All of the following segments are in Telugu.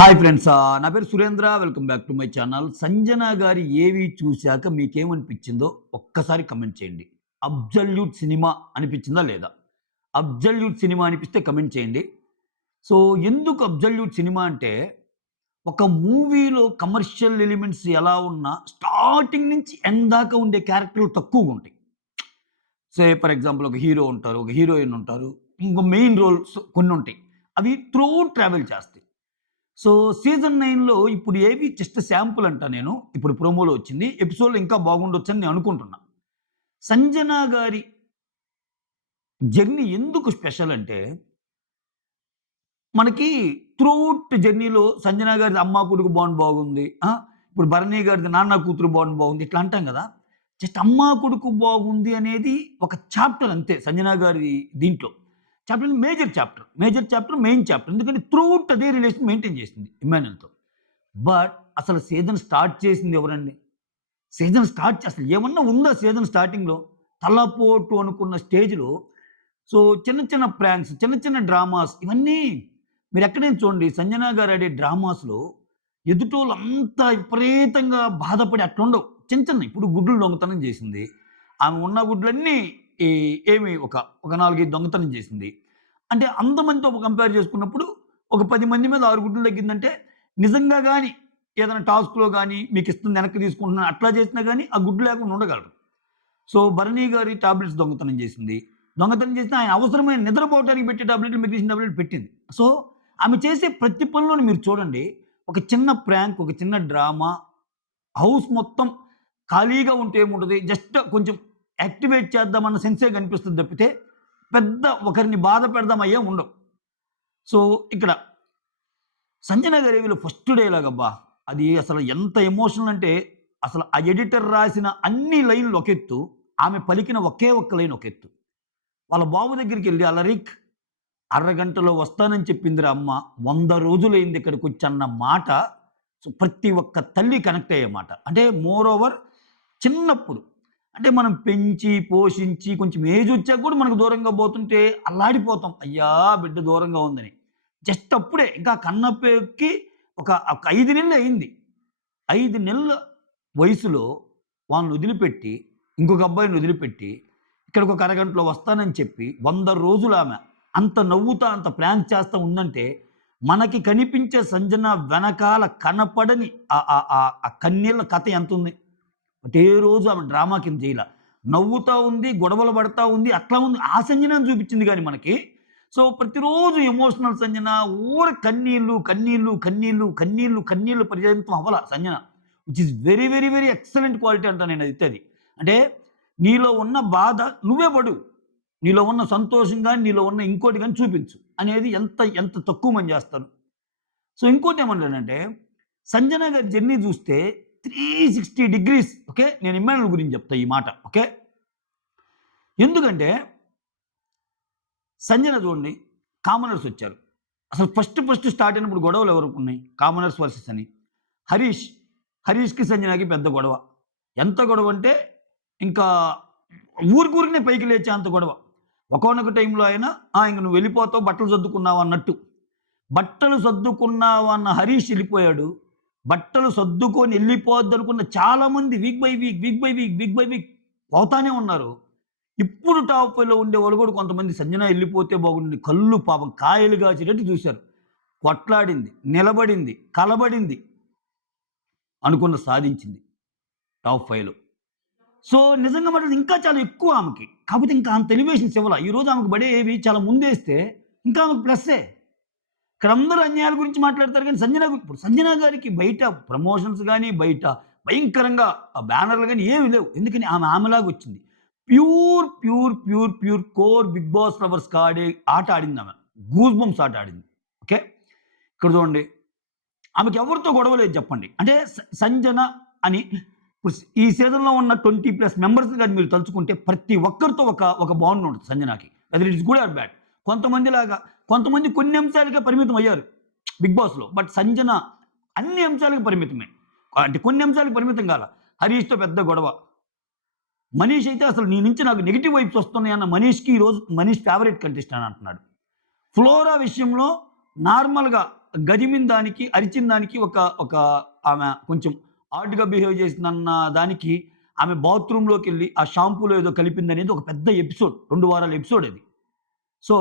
హాయ్ ఫ్రెండ్స్, నా పేరు Surendra. Welcome back to my channel. Sanjana గారి ఏవి చూశాక మీకేమనిపించిందో ఒక్కసారి కమెంట్ చేయండి. అబ్జల్యూట్ సినిమా అనిపించిందా లేదా? అబ్జల్యూట్ సినిమా అనిపిస్తే కమెంట్ చేయండి. సో ఎందుకు అబ్జల్యూట్ సినిమా అంటే, ఒక మూవీలో కమర్షియల్ ఎలిమెంట్స్ ఎలా ఉన్నా స్టార్టింగ్ నుంచి ఎండ్ దాకా ఉండే క్యారెక్టర్లు తక్కువగా ఉంటాయి. ఫర్ ఎగ్జాంపుల్ ఒక హీరో ఉంటారు, ఒక హీరోయిన్ ఉంటారు, ఇంకో మెయిన్ రోల్స్ కొన్ని ఉంటాయి. అవి త్రూ ట్రావెల్ చేస్తాయి. సో సీజన్ 9లో ఇప్పుడు ఏవి జస్ట్ శాంపుల్ అంట. నేను ఇప్పుడు ప్రోమోలో వచ్చింది ఎపిసోడ్లో ఇంకా బాగుండొచ్చని నేను అనుకుంటున్నా. సంజన గారి జర్నీ ఎందుకు స్పెషల్ అంటే, మనకి త్రూట్ జర్నీలో సంజన గారిది అమ్మ కొడుకు బాండ్ బాగుంది, ఇప్పుడు భరణి గారిది నాన్న కూతురు బాండ్ బాగుంది, ఇట్లా అంటాం కదా. జస్ట్ అమ్మ కొడుకు బాగుంది అనేది ఒక చాప్టర్ అంతే సంజన గారి దీంట్లో. Chapter major chapter, main chapter. ఎందుకంటే త్రూట్ అదే రిలేషన్ మెయింటైన్ చేసింది ఇమ్మాన్యుయల్తో. బట్ అసలు సీజన్ స్టార్ట్ చేసింది ఎవరండి? సీజన్ స్టార్ట్ అసలు ఏమన్నా ఉందా సీజన్ స్టార్టింగ్లో? తలపోటు అనుకున్న స్టేజ్లో సో చిన్న చిన్న ప్రాంక్స్, చిన్న చిన్న డ్రామాస్, ఇవన్నీ మీరు ఎక్కడైనా చూడండి. సంజన గారు ఆడే డ్రామాస్లో ఎదుటోళ్ళు అంతా విపరీతంగా బాధపడి అట్లుండవు. చిన్న చిన్న ఇప్పుడు గుడ్లు దొంగతనం చేసింది. ఆమె ఉన్న గుడ్లన్నీ ఏమి ఒక 4, 5 దొంగతనం చేసింది. అంటే అంతమందితో కంపేర్ చేసుకున్నప్పుడు ఒక 10 మంది మీద 6 గుడ్లు తగ్గిందంటే, నిజంగా గాని ఏదైనా టాస్క్‌లో గాని మీకు ఇస్తుంది వెనక్కి తీసుకుంటున్నాను అట్లా చేసినా గాని ఆ గుడ్లు లేకుండా ఉండగలరు. సో భరణి గారి టాబ్లెట్స్ దొంగతనం చేసింది. దొంగతనం చేసినా ఆయన అవసరమైన నిద్రపోవడానికి పెట్టే టాబ్లెట్లు, మెడిసిన్ టాబ్లెట్ పెట్టింది. సో ఆమె చేసే ప్రతి పనిలోని మీరు చూడండి, ఒక చిన్న ప్రాంక్, ఒక చిన్న డ్రామా, హౌస్ మొత్తం ఖాళీగా ఉంటే ఏముంటది, జస్ట్ కొంచెం యాక్టివేట్ చేద్దామన్న సెన్సే కనిపిస్తుంది తప్పితే పెద్ద ఒకరిని బాధ పెడదామయ్యే ఉండవు. సో ఇక్కడ సంజన గారి ఫస్ట్ డైలాగ్ అబ్బా, అది అసలు ఎంత ఎమోషనల్ అంటే, అసలు ఆ ఎడిటర్ రాసిన అన్ని లైన్లు ఒక ఎత్తు, ఆమె పలికిన ఒకే ఒక్క లైన్ ఒక ఎత్తు. వాళ్ళ బాబు దగ్గరికి వెళ్ళి, అలరిక్ అరగంటలో వస్తానని చెప్పిందిరా అమ్మ, 100 రోజులైంది ఇక్కడికి వచ్చి అన్న మాట. సో ప్రతి ఒక్క తల్లి కనెక్ట్ అయ్యే మాట. అంటే మోర్ ఓవర్ చిన్నప్పుడు అంటే మనం పెంచి పోషించి కొంచెం ఏజ్ వచ్చాక కూడా మనకు దూరంగా పోతుంటే అల్లాడిపోతాం, అయ్యా బిడ్డ దూరంగా ఉందని. జస్ట్ అప్పుడే ఇంకా కన్నప్పకి ఒక 5 నెలలు అయింది. 5 నెలల వయసులో వాళ్ళని వదిలిపెట్టి, ఇంకొక అబ్బాయిని వదిలిపెట్టి ఇక్కడికి ఒక అరగంటలో వస్తానని చెప్పి 100 రోజులు ఆమె అంత నవ్వుతా అంత ప్లాన్ చేస్తూ ఉందంటే, మనకి కనిపించే సంజన వెనకాల కనపడని ఆ కన్నీళ్ళ కథ ఎంత ఉంది. ఒకటే రోజు ఆమె డ్రామా కింద చేయల, నవ్వుతా ఉంది, గొడవలు పడతా ఉంది, అట్లా ఉంది. ఆ సంజనని చూపించింది కానీ మనకి. సో ప్రతిరోజు ఎమోషనల్ సంజన, కన్నీళ్ళు కన్నీళ్ళు కన్నీళ్ళు కన్నీళ్ళు కన్నీళ్ళు పర్యంతం అవ్వాల Sanjana, which is very very very excellent quality అంట నేను అయితే. అది అంటే నీలో ఉన్న బాధ నువ్వే పడు, నీలో ఉన్న సంతోషం కానీ, నీలో ఉన్న ఇంకోటి కానీ చూపించు అనేది ఎంత ఎంత తక్కువ మంది చేస్తారు. సో ఇంకోటి ఏమంటానంటే, సంజన గారి జర్నీ చూస్తే 360 డిగ్రీస్. ఓకే, నేను ఇమ్మాన్యుయల్ గురించి చెప్తా ఈ మాట. ఓకే, ఎందుకంటే సంజన చూడండి, కామనర్స్ వచ్చారు. అసలు ఫస్ట్ స్టార్ట్ అయినప్పుడు గొడవలు ఎవరికి ఉన్నాయి? కామనర్స్ వర్సెస్ అని. హరీష్కి సంజనకి పెద్ద గొడవ. ఎంత గొడవ అంటే ఇంకా ఊరికూరినే పైకి లేచే అంత గొడవ. ఒకనొక టైంలో ఆయన ఇంక నువ్వు వెళ్ళిపోతావు, బట్టలు సర్దుకున్నావు అన్నట్టు. బట్టలు సర్దుకున్నావు అన్న హరీష్ వెళ్ళిపోయాడు. బట్టలు సర్దుకొని వెళ్ళిపోద్ది అనుకున్న చాలామంది వీక్ బై వీక్ పోతానే ఉన్నారు. ఇప్పుడు టాప్ 5లో ఉండేవాళ్ళు కూడా కొంతమంది సంజన వెళ్ళిపోతే బాగుండి కళ్ళు పాపం కాయలు కాచేటట్టు చూశారు. కొట్లాడింది, నిలబడింది, కలబడింది, అనుకున్న సాధించింది టాప్ 5లో. సో నిజంగా మాట్లాడితే ఇంకా చాలా ఎక్కువ ఆమెకి. కాకపోతే ఇంకా అంత ఎలివేషన్స్ ఇవ్వాల. ఈరోజు ఆమెకు పడేవి చాలా ముందేస్తే ఇంకా ఆమెకు ప్లస్సే. ఇక్కడ అందరూ అన్యాయాల గురించి మాట్లాడతారు కానీ ఇప్పుడు సంజన గారికి బయట ప్రమోషన్స్ కానీ, బయట భయంకరంగా బ్యానర్లు కానీ ఏమి లేవు. ఎందుకని ఆమెలాగా వచ్చింది. Pure core Bigg Boss flowers ఆడే ఆట ఆడింది ఆమె. గూస్ బంప్స్ ఆట ఆడింది. ఓకే, ఇక్కడ చూడండి, ఆమెకి ఎవరితో గొడవ లేదు చెప్పండి. అంటే సంజన అని ఇప్పుడు ఈ సీజన్లో ఉన్న 20+ మెంబర్స్ కానీ మీరు తలుచుకుంటే ప్రతి ఒక్కరితో ఒక బాండ్ ఉంటుంది సంజనాకి. అది ఇట్స్ గుడ్ ఆర్ బ్యాడ్. కొంతమంది కొన్ని అంశాలకే పరిమితం అయ్యారు బిగ్ బాస్లో. బట్ సంజన అన్ని అంశాలకు పరిమితమే. అంటే కొన్ని అంశాలకు పరిమితం కాల. హరీష్తో పెద్ద గొడవ. మనీష్ అయితే అసలు నీ నుంచి నాకు నెగిటివ్ వైబ్స్ వస్తున్నాయి అన్న మనీష్కి ఈరోజు మనీష్ ఫేవరెట్ కంటెస్టెంట్ అంటున్నాడు. ఫ్లోరా విషయంలో నార్మల్‌గా గదిమిన దానికి, అరిచిన దానికి ఒక ఒక ఆమె కొంచెం ఆడ్‌గా బిహేవ్ చేసిందన్న దానికి ఆమె బాత్రూమ్‌లోకెళ్ళి ఆ షాంపూలో ఏదో కలిపిందనేది ఒక పెద్ద ఎపిసోడ్. 2 వారాల ఎపిసోడ్ అది. సో,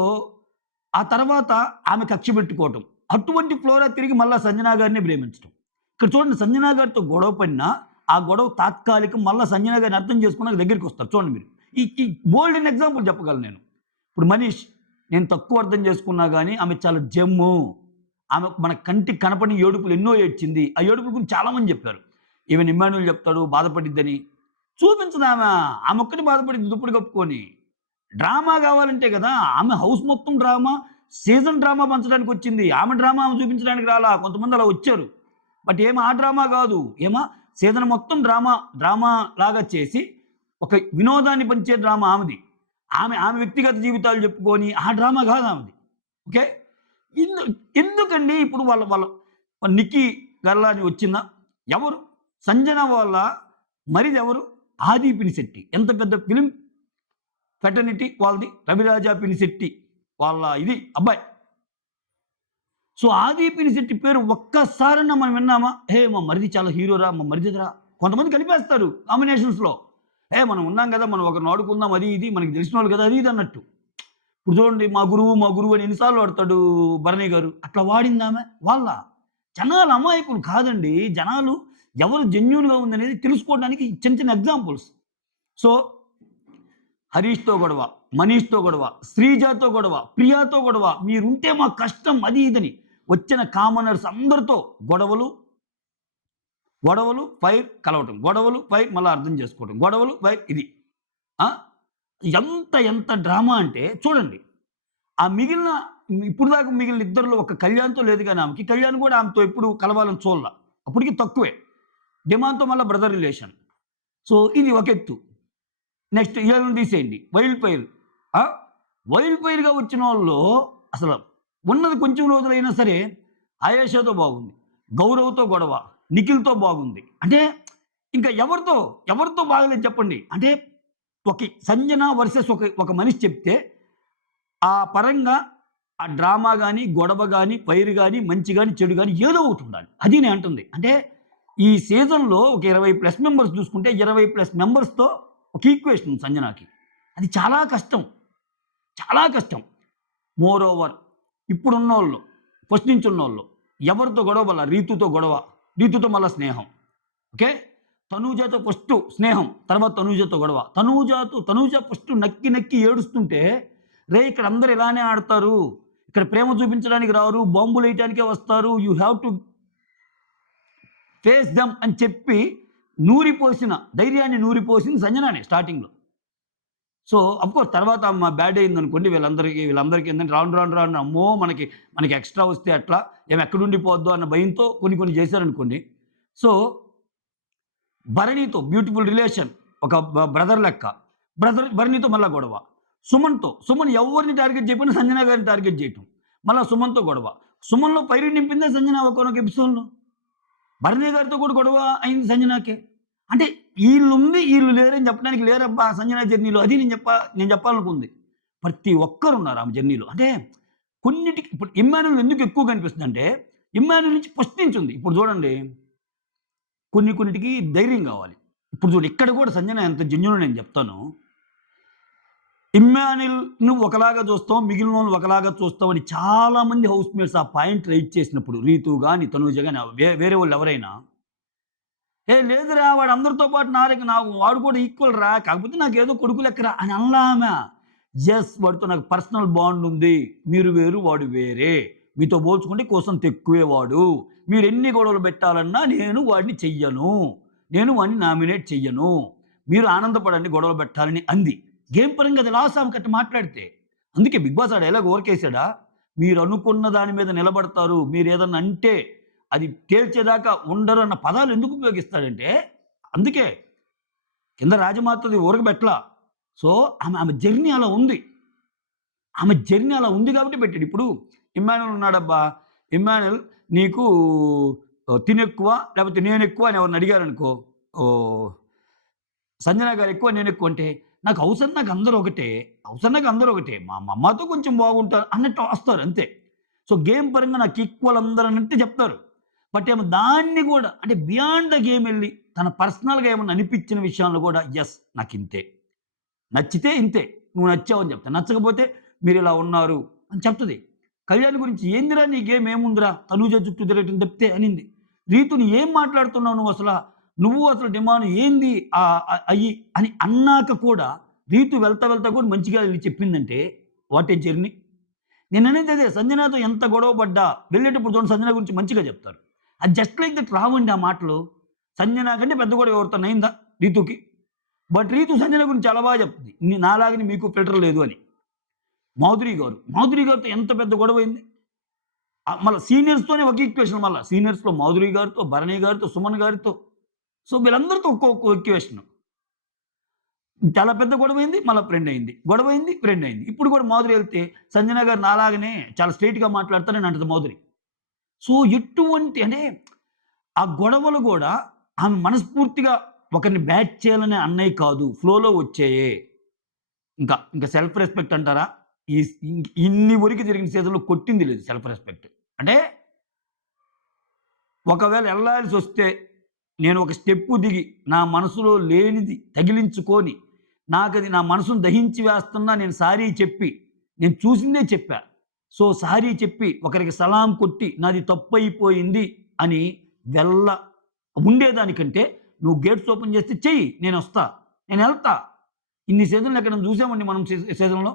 ఆ తర్వాత ఆమె కక్ష పెట్టుకోవటం. అటువంటి ఫ్లోరా తిరిగి మళ్ళా సంజనా గారినే ప్రేమించటం. ఇక్కడ చూడండి సంజనా గారితో గొడవ పడినా, ఆ గొడవ తాత్కాలికం మళ్ళా సంజనా గారిని అర్థం చేసుకున్నాక దగ్గరికొస్తారు. చూడండి మీరు. ఈ ఈ బోలెడన్ని ఎగ్జాంపుల్ చెప్పగలను నేను. ఇప్పుడు 'మనీష్' నేను తక్కువ అర్థం చేసుకున్నా గాని ఆమె చాలా జెమ్ము. ఆమె మన కంటికి కనపడని ఏడుపులు ఎన్నో ఏడ్చింది. ఆ ఏడుపుల గురించి చాలామంది చెప్పారు. ఈవెన్ ఇమ్మాన్యుల్ చెప్తాడు బాధపడిద్దని. చూపించదామె. ఆమొక్కటే బాధపడిద్ది దుప్పటి కప్పుకొని. డ్రామా గావాలంటే గదా! ఆమె హౌస్ మొత్తం డ్రామా, సీజన్ డ్రామా పంచడానికొచ్చింది. ఆమె డ్రామా ఆమె చూపించడానికి రాలా. కొంతమంది అలా వచ్చారు. బట్ ఏమి ఆ డ్రామా గాదు. సీజన్ మొత్తం డ్రామా, డ్రామా లాగా చేసి, ఒక వినోదాన్ని పంచే డ్రామా ఆమెది. ఆమె వ్యక్తిగత జీవితాలు చెప్పుకొని, ఆ డ్రామా గాదు ఆమెది. ఓకే. ఎందు ఎందుకండి ఇప్పుడు వాళ్ళ వాళ్ళ 'నిక్కీ గల్లా' వచ్చిందా? ఎవరు? సంజన వాళ్ళ మరిదెవరు? 'ఆది పినిశెట్టి.' ఎంత పెద్ద ఫిల్మ్ ఫెటర్నిటీ వాళ్ళది. 'రవిరాజా పినిశెట్టి' వాళ్ళ అబ్బాయి. సో, 'ఆది పినిశెట్టి' పేరు ఒక్కసారన్నా మనం విన్నామా? మా మరిది చాలా హీరోరా! మా మరిదిరా! కొంతమంది కలిపేస్తారు కాంబినేషన్స్‌లో. మనం ఉన్నాం గదా! మనం ఒకరిని వాడుకుందాం అది ఇది మనకి తెలిసినోళ్ళు కదా! అది ఇది అన్నట్టు. ఇప్పుడు చూడండి మా గురువు అని ఎన్ని సార్లు వాడతాడు భరణి గారు. అట్లా వాడిందామె వాళ్ళ. జనాలు అమాయకులు కాదండి. జనాలు ఎవరు జెన్యూన్‌గా ఉందనేది తెలుసుకోవడానికి చిన్న చిన్న ఎగ్జాంపుల్స్. సో, హరీష్‌తో గొడవ, మనీష్‌తో గొడవ, శ్రీజాతో గొడవ, ప్రియాతో గొడవ, మీరుంటే మాకు కష్టం అది ఇదని. వచ్చిన కామనర్స్ అందరితో గొడవలు, ఫైర్ కలవటం. గొడవలు, ఫైర్ మళ్ళా అర్థం చేసుకోవటం. గొడవలు, ఫైర్ ఇది. ఆ! ఎంత డ్రామా అంటే చూడండి. ఆ మిగిలిన ఇప్పుడు దాకా మిగిలిన ఇద్దరిలో ఒక కళ్యాణ్‌తో లేదు గాని ఆమెకి. కళ్యాణ్ కూడా ఆమెతో ఎప్పుడు కలవాలని చూడల. అప్పటికి తక్కువే. డిమాండ్‌తో మళ్ళా బ్రదర్ రిలేషన్. సో, ఇది ఒక ఎత్తు. నెక్స్ట్ ఈళ్ళని తీసేయండి. Wild fire. ఆ! వైల్డ్ ఫైర్‌గా వచ్చినోళ్ళలో అసలు ఉన్నది కొంచెం రోజులైనా సరే ఆయేషాతో బాగుంది. గౌరవ్‌తో గొడవ. నిఖిల్‌తో బాగుంది. అంటే ఇంకా ఎవరితో బాగలేదు చెప్పండి. అంటే సంజన వర్సెస్ ఒక మనిషి చెప్తే ఆ పరంగా ఆ డ్రామా గాని, గొడవ గాని, ఫైర్ గాని, మంచి గాని, చెడు గాని ఏదో ఒకటి ఉండాలి. అది నేను అంటుంది. అంటే ఈ సీజన్‌లో ఒక 20+ మెంబర్స్ చూసుకుంటే 20+ మెంబర్స్‌తో ఒక ఈక్వేషన్ ఉంది సంజనాకి. అది చాలా కష్టం. చాలా కష్టం. మోర్ ఓవర్ ఇప్పుడున్నోళ్ళు, ఫస్ట్ నుంచి ఉన్నోళ్ళు ఎవరితో గొడవ పడల. రీతుతో గొడవ. రీతుతో మళ్ళా స్నేహం. ఓకే. తనూజతో ఫస్టు స్నేహం. తర్వాత తనూజతో గొడవ. తనూజ ఫస్ట్ నక్కి నక్కి ఏడుస్తుంటే, ఇక్కడ అందరూ ఇలానే ఆడతారు. ఇక్కడ ప్రేమ చూపించడానికి రారు. బాంబులేయటానికే వస్తారు. You have to face them అని చెప్పి ధైర్యాన్ని నూరిపోసింది సంజనానే స్టార్టింగ్‌లో. సో, అఫ్‌కోర్స్ తర్వాత బ్యాడ్ అయిందనుకోండి వీళ్ళందరికీ ఏందంటే రాను అమ్మో! మనకి ఎక్స్‌ట్రా వస్తే ఎట్లా? ఎక్కడుండిపోద్దో అన్న భయంతో కొన్ని చేశారనుకోండి. సో, భరణితో బ్యూటిఫుల్ రిలేషన్. ఒక బ్రదర్ లెక్క. భరణితో మళ్ళా గొడవ. సుమన్ ఎవరిని టార్గెట్ చేయకపోయినా సంజన గారిని టార్గెట్ చేయటం. మళ్ళా సుమన్‌తో గొడవ. సుమన్‌లో ఫైర్ నింపిందే సంజన ఒకానొక ఎపిసోడ్‌లో. భరణి గారితో కూడా గొడవ అయింది సంజనాకే. అంటే ఈళ్ళు లేరని చెప్పడానికి లేరబ్బా సంజన జర్నీలో. అది నేను చెప్పాలనుకుంది. ప్రతి ఒక్కరున్నారు ఆమె జర్నీలో. అంటే కొన్నిటికి ఇప్పుడు ఇమ్మాన్యుల్ ఎందుకు ఎక్కువ కనిపిస్తుందంటే, ఇమ్మాన్యుల్ నుంచి ఫస్ట్ నుంచి ఉంది. ఇప్పుడు చూడండి కొన్నిటికి ధైర్యం కావాలి. ఇప్పుడు చూడు ఇక్కడ కూడా సంజన ఎంత జెన్యూన్ నేను చెప్తాను. ఇమ్మాన్యుల్‌ను ఒకలాగా చూస్తాం. మిగిలినోళ్ళని ఒకలాగా చూస్తాం అని చాలామంది హౌస్‌మేట్స్ ఆ పాయింట్ రైజ్ చేసినప్పుడు రీతు గాని, తనూజ గాని వేరే వాళ్ళు ఎవరైనా లేదురా వాడు అందరితో పాటు నాకు వాడు కూడా ఈక్వల్ రా. కాకపోతే నాకేదో కొడుకు లెక్కరా అని అనలా ఆమె. వాడితో నాకు పర్సనల్ బాండ్ ఉంది. మీరు వేరు, వాడు వేరే. మీతో పోల్చుకుంటే కోసం తెక్కువే వాడు. మీరెన్ని గొడవలు పెట్టాలన్నా నేను వాడిని చెయ్యను. నేను వాడిని నామినేట్ చెయ్యను. మీరు ఆనందపడండి గొడవలు పెట్టాలని అంది. గేమ్ పరంగా అది లాస్ ఆమె కట్టి మాట్లాడితే. అందుకే 'బిగ్ బాస్' ఆ డైలాగ్ ఓవర్కేసాడా? మీరు అనుకున్న దాని మీద నిలబడతారు. మీరేదన్నా అంటే అది తేల్చేదాకా ఉండరు అన్న పదాలు ఎందుకు ఉపయోగిస్తాడంటే, అందుకే కింద రాజమాతది ఊరకబెట్టలా. సో, ఆమె జర్నీ అలా ఉంది. ఆమె జర్నీ అలా ఉంది కాబట్టి పెట్టాడు. ఇప్పుడు ఇమ్మాన్యుల్ ఉన్నాడబ్బా! ఇమ్మాన్యుల్ నీకు తినెక్కువ లేకపోతే నేనెక్కువ అని ఎవరిని అడిగారనుకో, సంజన గారు ఎక్కువ నేనెక్కువ అంటే, నాకు అవసరం నాకు అందరూ ఒకటే. మా అమ్మతో కొంచెం బాగుంటారు అన్నట్టు వస్తారు అంతే. సో గేమ్ పరంగా నాకు ఈక్వల్ అందరూ అన్నట్టు చెప్తారు. బట్ ఏమో దాన్ని కూడా అంటే బియాండ్ ద గేమ్ ఎళ్లి తన పర్సనల్‌గా ఏమన్నా అనిపించిన విషయాల్లో కూడా యెస్ నాకింతే. నచ్చితే ఇంతే. నువ్వు నచ్చావని చెప్తా. నచ్చకపోతే మీరిలా ఉన్నారు అని చెప్తది. కళ్యాణ్ గురించి ఏందిరా నీ గేమ్ ఏముందిరా తనూజ చుట్టూ తిరగటం తప్పితే అనింది. రీతుని ఏం మాట్లాడుతున్నావు నువ్వసల? నువ్వు అసలు డిమాండ్ ఏంది అయ్యి అని అన్నాక కూడా రీతు వెళ్తా వెళ్తా కూడా మంచిగా ఎళ్లి చెప్పిందంటే వాట్ ఏ జర్నీ. నేననేది అదే సంజనాతో ఎంత గొడవ పడ్డా వెళ్ళేటప్పుడు చూడండి సంజన గురించి మంచిగా చెప్తారు. అది జస్ట్ లైక్ దట్ రావండి ఆ మాటలు. సంజన కంటే పెద్ద గొడవ ఎవరితోనైనా అయిందా రీతుకి? బట్ రీతు సంజన గురించి చాలా బాగా చెప్తుంది. నాలాగని మీకు ఫిల్టర్ లేదు అని. మాధురి గారితో ఎంత పెద్ద గొడవైంది. మళ్ళా సీనియర్స్‌తోనే ఒక ఈక్వేషన్ మళ్ళా. సీనియర్స్‌లో మాధురి గారితో, భరణి గారితో, సుమన్ గారితో. సో వీళ్ళందరితో ఒక్కో ఈక్వేషన్. చాలా పెద్ద గొడవైంది. మళ్ళా ఫ్రెండ్ అయింది. గొడవైంది, ఫ్రెండ్ అయింది. ఇప్పుడు కూడా మాధురి ఎళ్తే సంజన గారు నాలాగనే చాలా స్ట్రెయిట్‌గా మాట్లాడతారని అంటది మాధురి. సో ఎటువంటి అంటే ఆ గొడవలు గూడా ఆమె మనస్ఫూర్తిగా ఒకరిని బ్యాట్ చేయాలనే అన్నయ్య కాదు. ఫ్లోలో వచ్చాయే. ఇంకా సెల్ఫ్ రెస్పెక్ట్ అంటారా? ఈ ఇన్ని వరకు జరిగిన సీజన్‌లో కొట్టింది లేదు సెల్ఫ్ రెస్పెక్ట్. అంటే ఒకవేళ ఎళ్ళాల్సొస్తే నేను ఒక స్టెప్పు దిగి నా మనసులో లేనిది తగిలించుకొని నాకది నా మనసును దహించి వేస్తున్నా నేను సారీ చెప్పి నేను చూసిందే చెప్పా. సో సారీ చెప్పి ఒకరికి సలాం కొట్టి నాది తప్పయిపోయింది అని వెళ్ళ ఉండేదానికంటే నువ్వు గేట్స్ ఓపెన్ చేస్తే చెయ్యి నేనొస్తా. నేనెళ్తా. ఇన్ని సీజన్‌లు ఎక్కడైనా చూసామండి మనం సీజన్‌లో.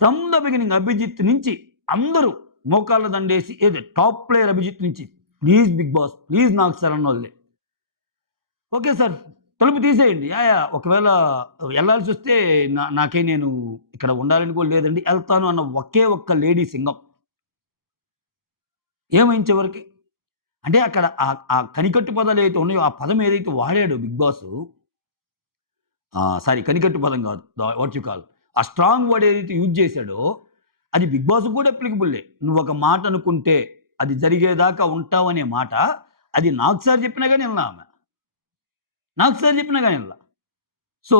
ఫ్రమ్ ద బిగినింగ్ అభిజిత్ నుంచి అందరూ మోకాళ్ళ దండేసి ఏది టాప్ ప్లేయర్ అభిజిత్ నుంచి ప్లీజ్ బిగ్ బాస్ ప్లీజ్ నాకు సార్ అన్నోళ్ళే. ఓకే సార్ తలుపు తీసేయండి. యాహ్! ఒకవేళ ఎళ్ళాల్సొస్తే నేను ఇక్కడ ఉండాలని కూడా లేదండి. ఎళ్తాను అన్న ఒకే ఒక్క లేడీ సింగం. ఏమైంది చివరికి? అంటే అక్కడ ఆ కనికట్టు పదాలు ఏదైతే ఉన్నాయో ఆ పదం ఏదైతే వాడాడో బిగ్ బాసు సారీ కనికట్టు పదం కాదు. వాట్ యూ కాల్ ఆ స్ట్రాంగ్ వర్డ్ ఏదైతే యూజ్ చేశాడో అది బిగ్ బాస్‌కి కూడా అప్లికబుల్లే. నువ్వొక మాట అనుకుంటే అది జరిగేదాకా ఉంటావనే మాట అది నాకు సార్ చెప్పినా గాని ఇనలా ఆమె. నాకు సార్ చెప్పినా గాని ఇనలా. సో,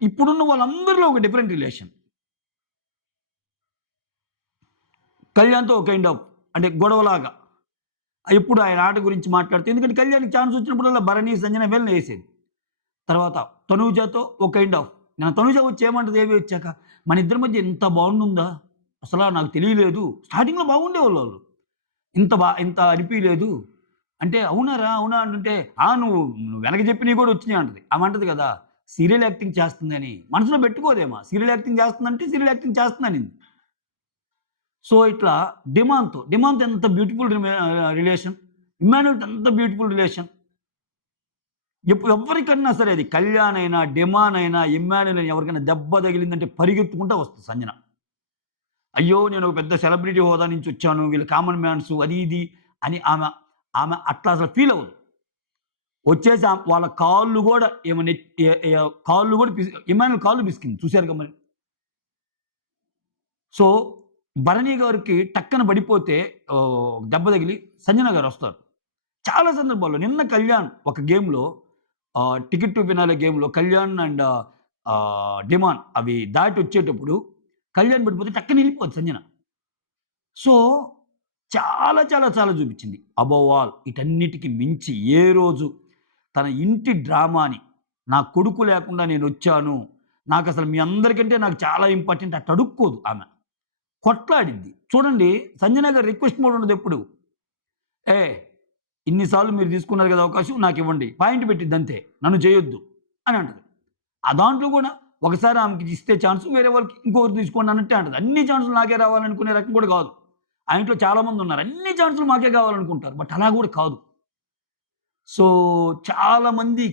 ఇప్పుడున్న వాళ్ళందరిలో ఒక డిఫరెంట్ రిలేషన్. కళ్యాణ్‌తో కైండ్ ఆఫ్ అంటే గొడవలాగా. ఎప్పుడు ఆయన ఆట గురించి మాట్లాడుతూ ఎందుకంటే కళ్యాణ్‌కి ఛాన్స్ వచ్చినప్పుడల్లా భరణి, సంజన వీళ్ళని ఏసేది. తర్వాత తనూజతో ఒక కైండ్ ఆఫ్ నేను తనూజ వచ్చి ఏమంటది ఏవి వచ్చాక, మన ఇద్దరి మధ్య ఇంత బాండ్ ఉందా? అసలా నాకు తెలియలేదు. స్టార్టింగ్‌లో బాగుండేవాళ్ళు వాళ్ళు. ఇంత అనిపియలేదు. అంటే అవునారా? అవునా అంటుంటే, నువ్వు వెనక చెప్పినవి కూడా వచ్చినాయి అంటది. ఆమె అంటది కదా! సీరియల్ యాక్టింగ్ చేస్తుందని. మనసులో పెట్టుకోదేమా. సీరియల్ యాక్టింగ్ చేస్తుందంటే సీరియల్ యాక్టింగ్ చేస్తుందనింది. సో, ఇట్లా డిమాన్‌తో ఎంత బ్యూటిఫుల్ రిలేషన్. ఇమ్మాన్యుల్‌తో ఎంత బ్యూటిఫుల్ రిలేషన్. ఎవ్వరికన్నా సరే అది కళ్యాణ్ అయినా, డిమాన్ అయినా, ఇమ్మాన్యుల్ అయినా ఎవరికైనా దెబ్బ తగిలిందంటే పరిగెత్తుకుంటా వస్తది సంజన. అయ్యో! నేను ఒక పెద్ద సెలబ్రిటీ హోదా నుంచి వచ్చాను. వీళ్ళు కామన్ మ్యాన్స్ అది ఇది అని ఆమె అట్లా అసలు ఫీల్ అవ్వదు. వచ్చేసి వాళ్ళ కాళ్ళు గూడా ఏమో నెట్ ఎ ఎ కాళ్ళు గూడా ఇమ్మాన్యుల్ కాళ్ళు పిసికింది చూసారుగా మరి. సో, భరణి గారికి టక్కన పడిపోతే దెబ్బ తగిలి సంజన గారొస్తారు. చాలా సందర్భాల్లో నిన్న కళ్యాణ్ ఒక గేమ్‌లో టికెట్ టు ఫినాలే గేమ్‌లో కళ్యాణ్ అండ్ డిమాన్ అవి దాటి వచ్చేటప్పుడు కళ్యాణ్ పడిపోతే టక్కన ఎళ్ళిపోద్ది సంజన. సో, చాలా చూపించింది. అబోవ్ ఆల్ ఈటన్నిటికి మించి ఏ రోజు తన ఇంటి డ్రామాని నా కొడుకు లేకుండా నేనొచ్చాను. నాకసలు మీ అందరికంటే నాకు చాలా ఇంపార్టెంట్ అట్ట అడుక్కోదు ఆమె. కొట్లాడిద్ది. చూడండి సంజన గారి రిక్వెస్ట్ మోడ్ ఉండదెప్పుడు. "ఏహ్! ఇన్ని సార్లు మీరు తీసుకున్నారు కదా అవకాశం నాకివ్వండి." పాయింట్ పెట్టిద్దంతే. నన్ను చేయొద్దు అని అంటది. ఆ దాంట్లో కూడా ఒకసారి ఆమెకి ఇస్తే ఛాన్స్ వేరే వాళ్ళకి ఇంకొకరు తీసుకోండి అన్నట్టే అంటది. అన్ని ఛాన్సులు నాకే రావాలనుకునే రకం కూడా కాదు. ఆ ఇంట్లో చాలామందున్నారు. అన్ని ఛాన్సులు మాకే కావాలనుకుంటారు. బట్ అలా కూడా కాదు. సో, చాలామంది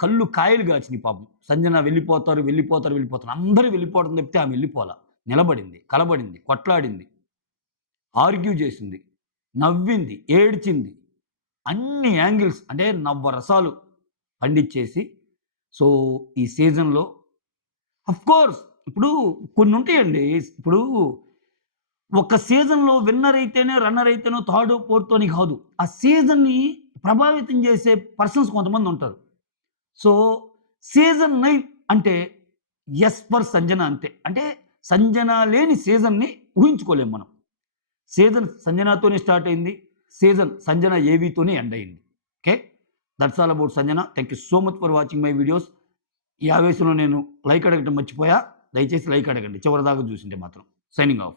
కళ్ళు కాయలు గాచినియి పాపం. సంజన వెళ్ళిపోతారు. అందరూ వెళ్ళిపోవడం తప్పితే ఆమె వెళ్ళిపోలా. నిలబడింది, కలబడింది, కొట్లాడింది, ఆర్గ్యూ చేసింది, నవ్వింది, ఏడ్చింది. అన్ని యాంగిల్స్ అంటే నవ్వరసాలు పండించేసి సో, ఈ సీజన్‌లో ఆఫ్‌కోర్స్ ఇప్పుడు కొన్నుంటాయండి. ఇప్పుడు ఒక సీజన్‌లో విన్నర్ అయితేనే, రన్నర్ అయితేనో, థర్డ్, ఫోర్త్ అని కాదు. ఆ సీజన్‌ని ప్రభావితం చేసే పర్సన్స్ కొంతమందుంటారు. సో, సీజన్ 9 అంటే యెస్ ఫర్ సంజన అంతే. అంటే సంజన లేని సీజన్‌ని ఊహించుకోలేం మనం. సీజన్ సంజనాతోనే స్టార్ట్ అయింది. సీజన్ సంజన ఏవితోనే ఎండ్ అయింది. Okay. That's all about Sanjana. Thank you so much for watching my videos. ఈ ఆవేశంలో నేను లైక్ అడగటం మర్చిపోయా. దయచేసి లైక్ అడగండి చివరిదాకా చూసింటే మాత్రం. Signing off.